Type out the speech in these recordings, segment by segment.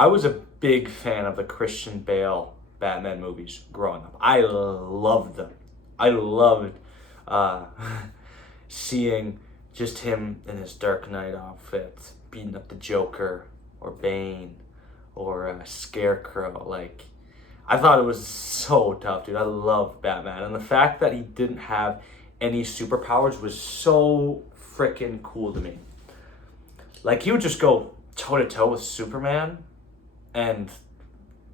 I was a big fan of the Christian Bale Batman movies growing up. I loved them. I loved uh, seeing just him in his Dark Knight outfit, beating up the Joker or Bane or Scarecrow. Like, I thought it was so tough, dude. I love Batman. And the fact that he didn't have any superpowers was so freaking cool to me. Like, he would just go toe to toe with Superman and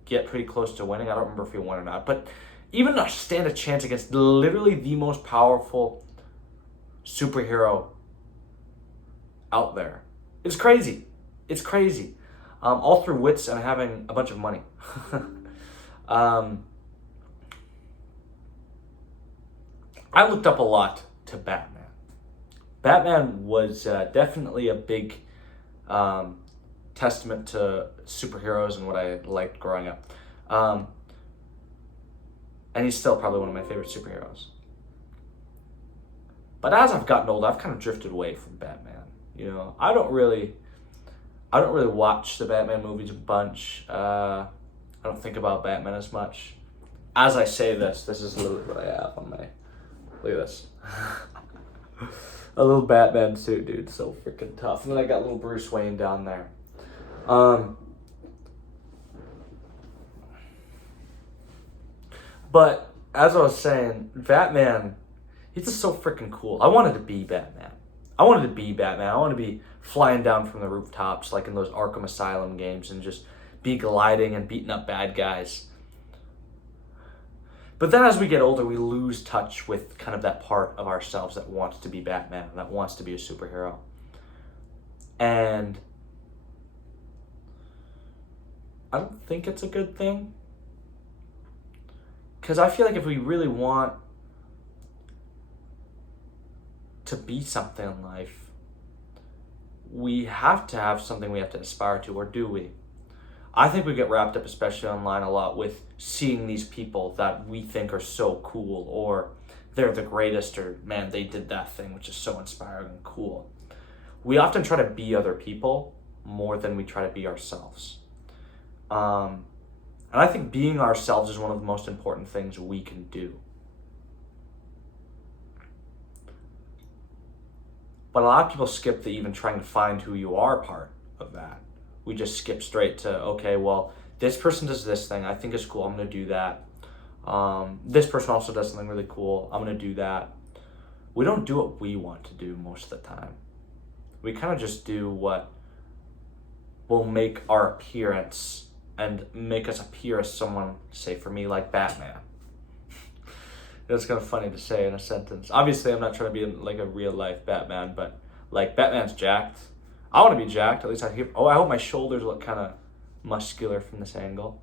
get pretty close to winning. I don't remember if he won or not. But even to stand a chance against literally the most powerful superhero out there. It's crazy. It's crazy. All through wits and having a bunch of money. I looked up a lot to Batman. Batman was definitely a big testament to superheroes and what I liked growing up. And he's still probably one of my favorite superheroes. But as I've gotten older, I've kind of drifted away from Batman. You know, I don't really watch the Batman movies a bunch. I don't think about Batman as much. As I say this is literally what I have on my. Look at this. A little Batman suit, dude. So freaking tough. And then I got little Bruce Wayne down there. But as I was saying, Batman, he's just so freaking cool. I wanted to be Batman. I wanted to be flying down from the rooftops like in those Arkham Asylum games and just be gliding and beating up bad guys. But then as we get older, we lose touch with kind of that part of ourselves that wants to be Batman, that wants to be a superhero. And I don't think it's a good thing. Because I feel like if we really want to be something in life, we have to have something we have to aspire to, or do we? I think we get wrapped up, especially online, a lot with seeing these people that we think are so cool, or they're the greatest, or man, they did that thing, which is so inspiring and cool. We often try to be other people more than we try to be ourselves. And I think being ourselves is one of the most important things we can do. But a lot of people skip the even trying to find who you are part of that. We just skip straight to, okay, well, this person does this thing. I think it's cool. I'm going to do that. This person also does something really cool. I'm going to do that. We don't do what we want to do most of the time. We kind of just do what will make our appearance and make us appear as someone, say for me, like Batman. It's kind of funny to say in a sentence. Obviously, I'm not trying to be like a real life Batman, but like Batman's jacked. I want to be jacked. At least I hope my shoulders look kind of muscular from this angle,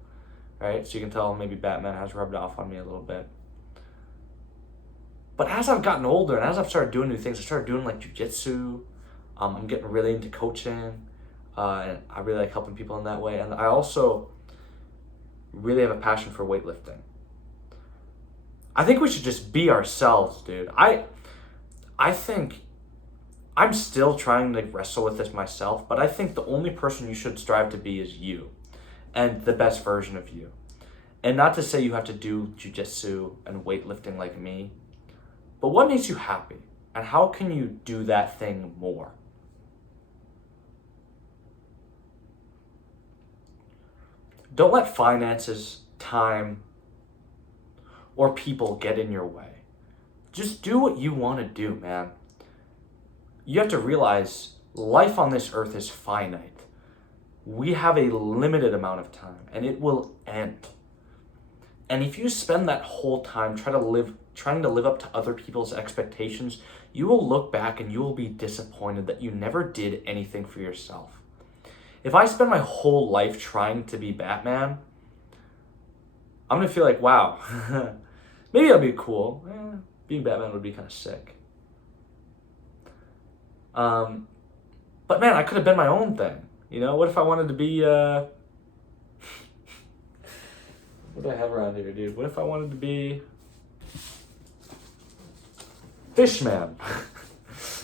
right? So you can tell maybe Batman has rubbed off on me a little bit. But as I've gotten older and as I've started doing new things, I started doing like jujitsu. I'm getting really into coaching, and I really like helping people in that way. And I also really have a passion for weightlifting. I think we should just be ourselves, dude. I think I'm still trying to wrestle with this myself, but I think the only person you should strive to be is you and the best version of you. And not to say you have to do jiu-jitsu and weightlifting like me, but what makes you happy? And how can you do that thing more? Don't let finances, time, or people get in your way. Just do what you want to do, man. You have to realize life on this earth is finite. We have a limited amount of time, and it will end. And if you spend that whole time trying to live up to other people's expectations, you will look back and you will be disappointed that you never did anything for yourself. If I spend my whole life trying to be Batman, I'm going to feel like, wow, maybe that'll be cool. Being Batman would be kind of sick. But man, I could have been my own thing. You know, what if I wanted to be, what do I have around here, dude? What if I wanted to be Fishman?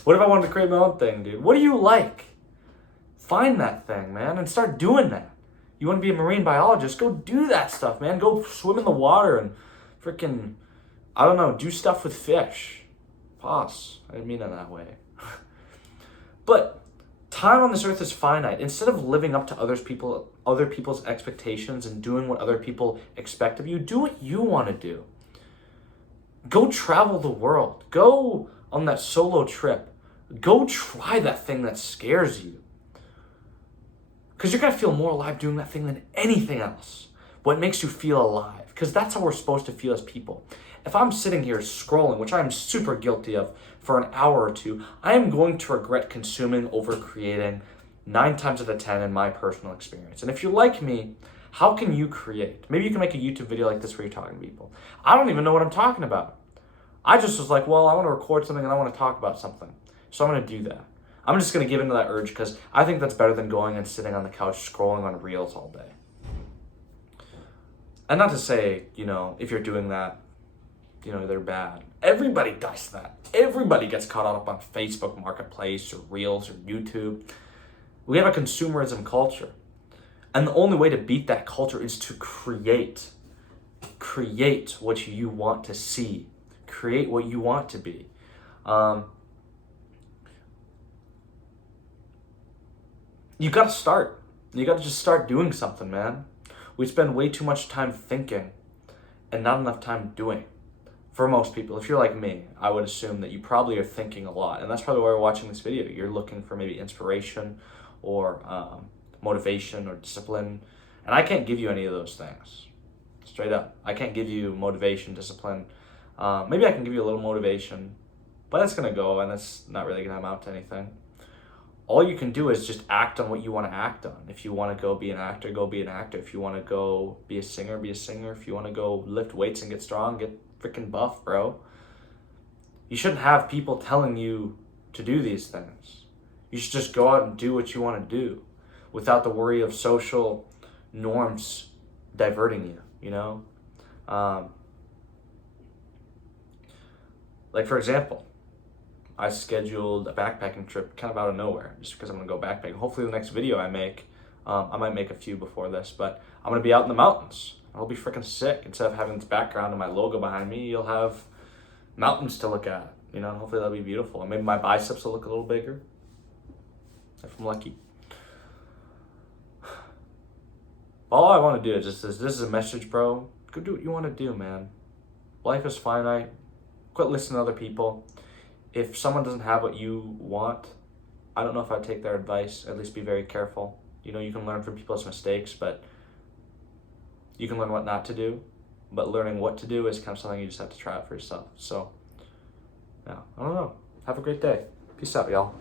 What if I wanted to create my own thing, dude? What do you like? Find that thing, man, and start doing that. You want to be a marine biologist? Go do that stuff, man. Go swim in the water and freaking, I don't know, do stuff with fish. Pause. I didn't mean it that way. But time on this earth is finite. Instead of living up to other people's expectations and doing what other people expect of you, do what you want to do. Go travel the world. Go on that solo trip. Go try that thing that scares you. Because you're going to feel more alive doing that thing than anything else. What makes you feel alive? Because that's how we're supposed to feel as people. If I'm sitting here scrolling, which I'm super guilty of, for an hour or two, I am going to regret consuming over creating 9 times out of 10 in my personal experience. And if you're like me, how can you create? Maybe you can make a YouTube video like this where you're talking to people. I don't even know what I'm talking about. I just was like, well, I want to record something and I want to talk about something. So I'm going to do that. I'm just going to give into that urge because I think that's better than going and sitting on the couch scrolling on Reels all day. And not to say, if you're doing that, they're bad. Everybody does that. Everybody gets caught up on Facebook Marketplace or Reels or YouTube. We have a consumerism culture. And the only way to beat that culture is to create. Create what you want to see. Create what you want to be. You got to start. You got to just start doing something, man. We spend way too much time thinking and not enough time doing. For most people, if you're like me, I would assume that you probably are thinking a lot. And that's probably why you're watching this video. You're looking for maybe inspiration or motivation or discipline. And I can't give you any of those things. Straight up. I can't give you motivation, discipline. Maybe I can give you a little motivation, but that's going to go and it's not really going to amount to anything. All you can do is just act on what you want to act on. If you want to go be an actor, go be an actor. If you want to go be a singer, be a singer. If you want to go lift weights and get strong, get freaking buff, bro. You shouldn't have people telling you to do these things. You should just go out and do what you want to do without the worry of social norms diverting you, Like, for example, I scheduled a backpacking trip kind of out of nowhere just because I'm going to go backpacking. Hopefully the next video I make, I might make a few before this, but I'm going to be out in the mountains. I'll be freaking sick. Instead of having this background and my logo behind me, you'll have mountains to look at, and hopefully that'll be beautiful. And maybe my biceps will look a little bigger if I'm lucky. All I want to do is just this is a message, bro. Go do what you want to do, man. Life is finite. Quit listening to other people. If someone doesn't have what you want, I don't know if I'd take their advice. At least be very careful. You can learn from people's mistakes, but you can learn what not to do. But learning what to do is kind of something you just have to try out for yourself. So, yeah, I don't know. Have a great day. Peace out, y'all.